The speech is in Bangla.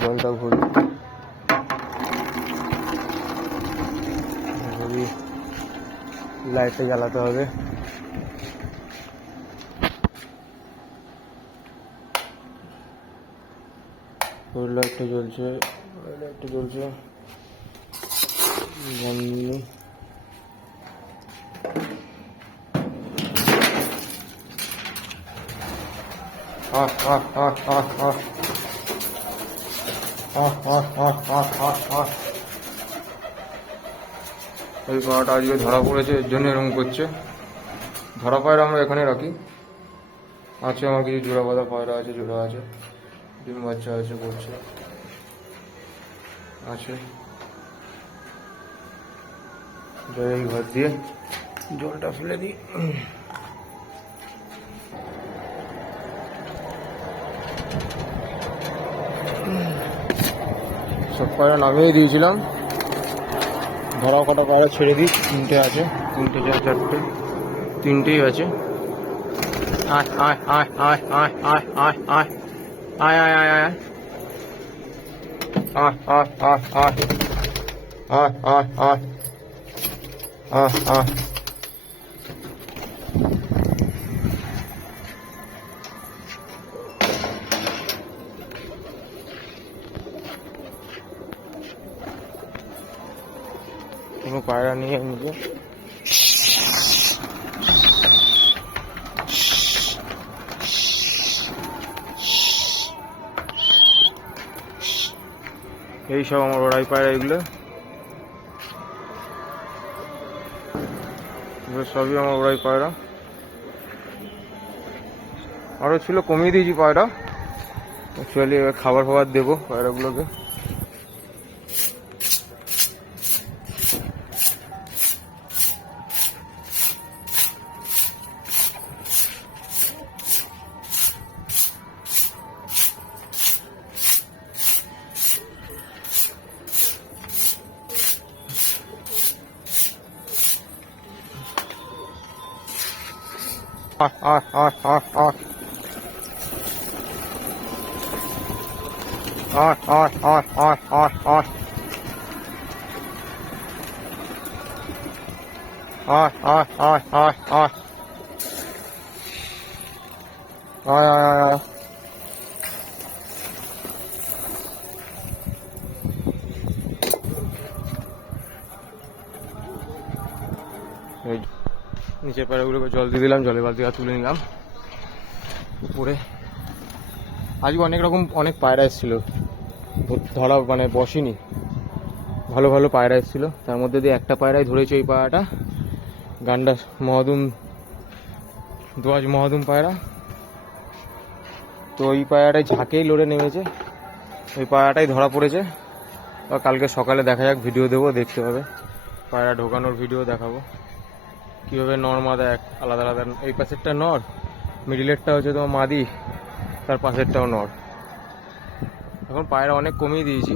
জলটা ভরি, লাইটটা জ্বালাতে হবে। লাইটটা জ্বলছে, লাইটটা জ্বলছে, এই পায়রাটা আজকে ধরা পড়েছে, এর জন্য এরকম করছে। ধরা পায়রা আমরা এখানে রাখি। আছে আমার কিছু জোড়া বাঁধা পায়রা আছে, জোড়া আছে, ডিম বাচ্চা আছে, করছে আছে। এই ঘর দিয়ে জলটা ফেলে দিই। সব পায়রা নামিয়ে দিয়েছিলাম। ধরা কটা পায়রা ছেড়ে দিই, তিনটে আছে, তিনটে চারটে, তিনটেই আছে। আয় আয় আয় আয় আয় আয় আয় আয় আয় আয় আয় আয় আয় আয় আয় আয় আয় আয় আয়। কোনো পায়রা নিয়ে নিজে এই সব আমার ওড়াই পায়রা, এগুলো সবই আমার ওড়াই পায়রা। আরও ছিল, কমিয়ে দিয়েছি পায়রা। অ্যাকচুয়ালি এবার খাবার ফাবার দেবো পায়রাগুলোকে। আয় আয় আয় আয় আয় আয় আয় আয় আয় আয় আয় আয় আয় আয় আয় আয় আয় আয় আয়। নিচের পায়রাগুলোকে জল দিয়ে দিলাম, জলের বালতি আর তুলে নিলাম উপরে। আজকে অনেক পায়রা এসেছিলো, ধরা মানে বসেনি, ভালো ভালো পায়রা এসেছিলো। তার মধ্যে দিয়ে একটা পায়রাই ধরেছে, ওই পায়রাটা গান্ডা মহাদুম, দোয়াজ মহাদুম পায়রা। তো ওই পায়রাটাই ঝাঁকেই লড়ে নেমেছে, ওই পায়রাটাই ধরা পড়েছে। কালকে সকালে দেখা যাক, ভিডিও দেবো, দেখতে হবে। পায়রা ঢোকানোর ভিডিও দেখাবো, কীভাবে নর মাদা এক আলাদা আলাদা। এই পাশেরটা নর, মিডিলেরটা হচ্ছে তোমার মাদি, তার পাশেরটাও নর। এখন পায়রা অনেক কমিয়ে দিয়েছি।